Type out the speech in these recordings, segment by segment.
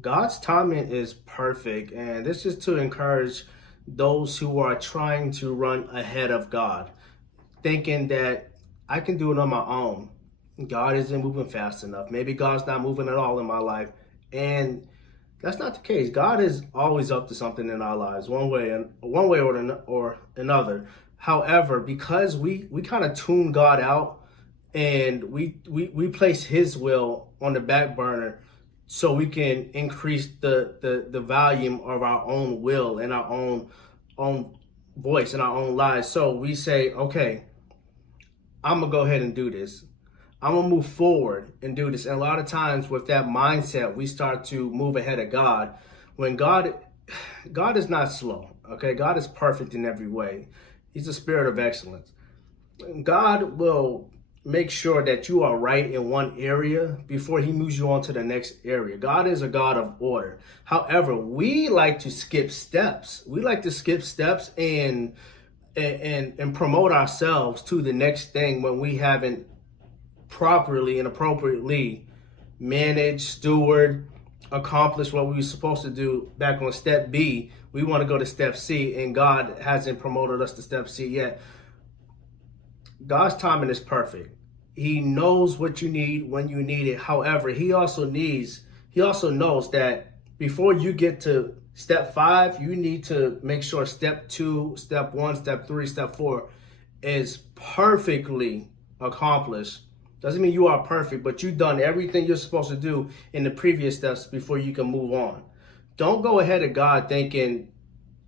God's timing is perfect, and this is to encourage those who are trying to run ahead of God, thinking that I can do it on my own. God isn't moving fast enough. Maybe God's not moving at all in my life. And that's not the case. God is always up to something in our lives, one way or another. However, because we kind of tune God out and we place his will on the back burner so we can increase the volume of our own will and our own voice and our own lives. So we say, okay, I'm gonna go ahead and do this. I'm gonna move forward and do this. And a lot of times with that mindset, we start to move ahead of God. When God is not slow. Okay, God is perfect in every way. He's a spirit of excellence. God will make sure that you are right in one area before he moves you on to the next area. God is a God of order. However, we like to skip steps. We like to skip steps and promote ourselves to the next thing when we haven't properly and appropriately managed, steward, accomplished what we were supposed to do back on step B. We want to go to step C, and God hasn't promoted us to step C yet. God's timing is perfect. He knows what you need when you need it. However, he also knows that before you get to step 5, you need to make sure step 2, step 1, step 3, step 4 is perfectly accomplished. Doesn't mean you are perfect, but you've done everything you're supposed to do in the previous steps before you can move on. Don't go ahead of God thinking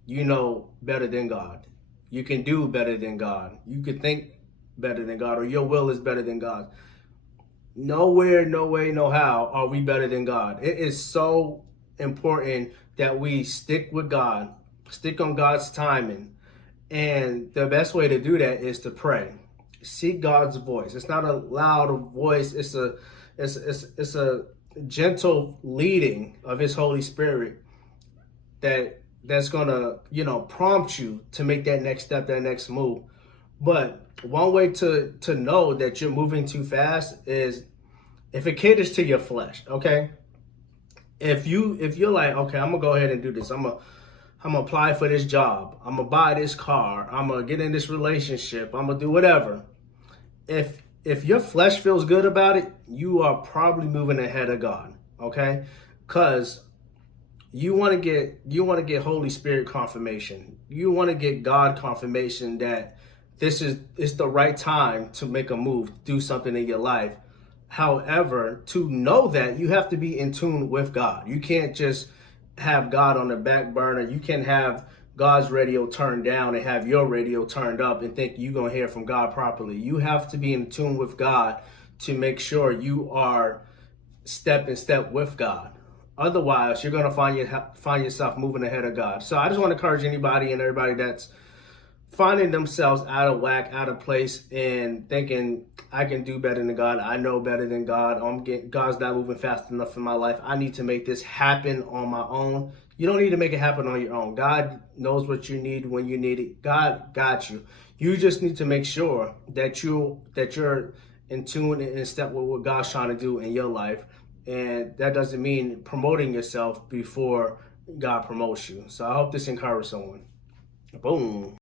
you know better than God. You can do better than God. You could think better than God, or your will is better than God. Nowhere, no way, no how are we better than God. It is so important that we stick with God, stick on God's timing. And the best way to do that is to pray. Seek God's voice. It's not a loud voice. It's a gentle leading of his Holy Spirit that's gonna, prompt you to make that next step, that next move. But one way to know that you're moving too fast is if it caters to your flesh, okay? If you're like, okay, I'm gonna go ahead and do this. I'm gonna apply for this job. I'm gonna buy this car. I'm gonna get in this relationship. I'm gonna do whatever. If your flesh feels good about it, you are probably moving ahead of God, okay? Because you want to get Holy Spirit confirmation. You want to get God confirmation that it's the right time to make a move, do something in your life. However, to know that, you have to be in tune with God. You can't just have God on the back burner. You can't have God's radio turned down and have your radio turned up and think you're going to hear from God properly. You have to be in tune with God to make sure you are step in step with God. Otherwise, you're going to find yourself moving ahead of God. So I just want to encourage anybody and everybody that's finding themselves out of whack, out of place, and thinking, I can do better than God. I know better than God. God's not moving fast enough in my life. I need to make this happen on my own. You don't need to make it happen on your own. God knows what you need when you need it. God got you. You just need to make sure that you're in tune and in step with what God's trying to do in your life. And that doesn't mean promoting yourself before God promotes you. So I hope this encourages someone. Boom.